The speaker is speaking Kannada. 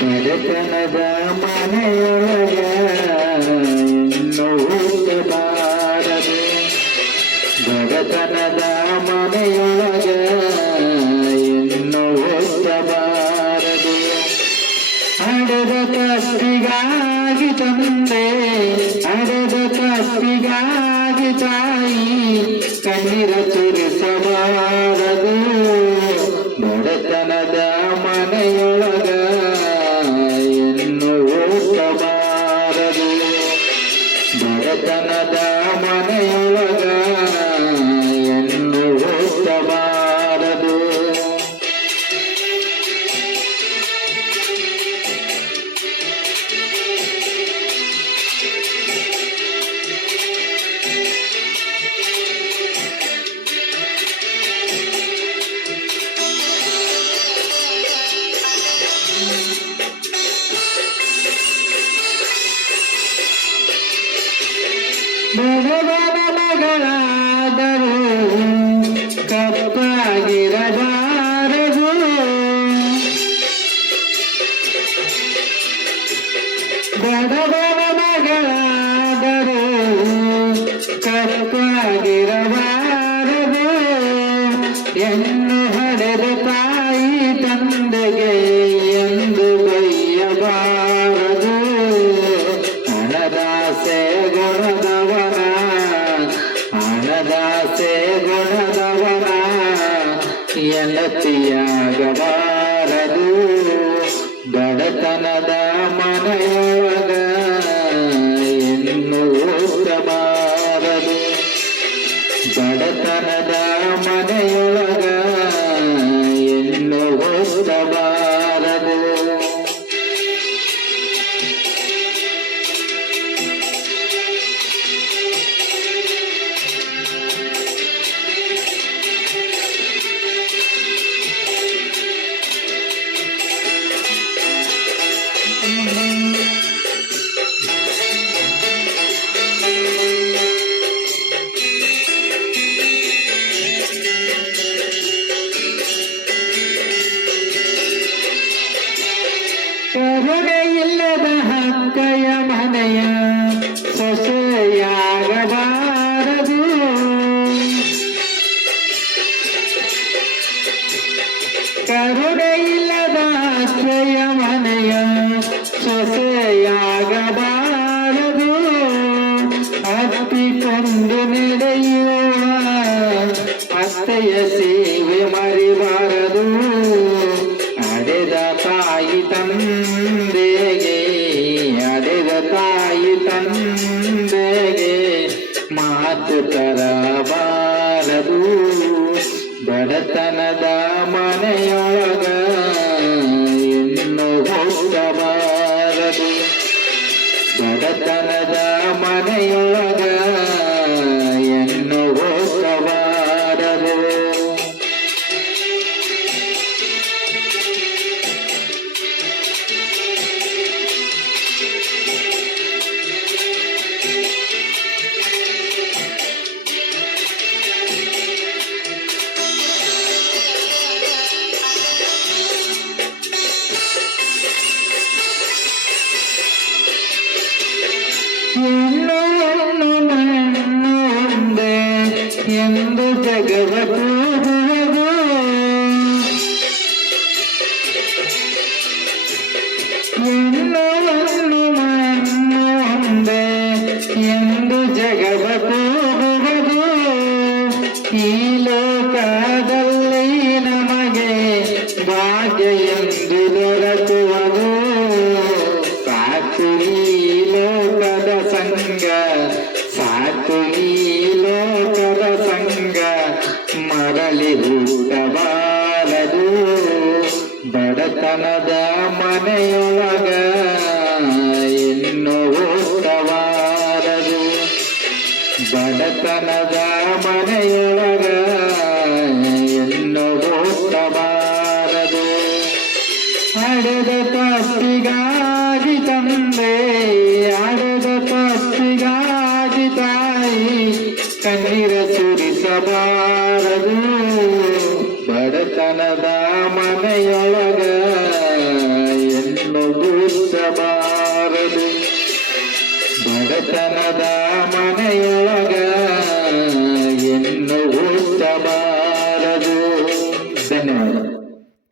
ಬಡತನದ ಮನೆಯೊಳಗ ಇನ್ನು ಹುಟ್ಟಬಾರದು ಬಡತನದ ಮನೆಯೊಳಗ ಇನ್ನು ಹುಟ್ಟಬಾರದು ಅಡದ ತಪ್ಪಿಗಾಗಿ ತಂದೆ ಅಡದ ತಪ್ಪಿಗಾಗಿ ತಾಯಿ ಕಣ್ಣೀರ ಸುರಿಸಬಾರದು da ಮಗಳಾದರೂ ಕಪ್ಪಾಗಿರಬಾರದು ಬಡವನ ಮಗಳಾದರೂ ಕಪ್ಪಾಗಿರಬಾರದು ಎನ್ನು ಹಡೆದ ತಾಯಿ ತಂದೆಗೆ ಎಂದು ಬೈಯಬಾರದು. ಹಣದಾಸೆ ಗುಣದವನ ಹಣದಾಸೆ ಗುಣದವನ ಎನ್ನತಿಯಾಗಬಾರದು ಬಡತನದ ಮನೆಯೊಳಗ ಎನ್ನು ಬಡತನದ ಮನೆಯೊಳಗ கருணையில்லத ஹக்கைய மனையா ಸೊಸೆಯಾಗಬಾರದು ಹತ್ತಿಕೊಂಡು ನಡೆಯುವ ಅತ್ತೆಯ ಸೇವೆ ಮರಿಬಾರದು. ಅಡೆದ ತಾಯಿ ತಂದೆಗೆ, ಅಡೆದ ತಾಯಿ ತಂದೆಗೆ ಮಾತು ತರಬಾರದು. ಬಡತನದ ಮನೆಯೊಳಗ ಬಡತನದ ಮನೆಯೊಳಗ ಎಂದು ಜಗವ ಕೂಗುವುದು ಮಣ್ಣು ಒಂದೇ ಎಂದು ಜಗವ ಕೂಗುವುದು ಈ ಲೋಕದಲ್ಲಿ ನಮಗೆ ಭಾಗ್ಯ ಬಡತನದ ಮನೆಯೊಳಗ ಇನ್ನು ಹುಟ್ಟಬಾರದು ಬಡತನದ ಮನೆಯೊಳಗ ಇನ್ನು ಹುಟ್ಟಬಾರದು ಅಡೆದ ತಪ್ಪಿಗಾಗಿ ತಂದೆ ಅಡೆದ ತಪ್ಪಿಗಾಗಿ ತಾಯಿ ಕಣ್ಣೀರ ಸುರಿಸಬಾರದು ಬಡತನದ ಮನೆಯೊಳಗ ಬಡತನದ ಮನೆಯೊಳಗ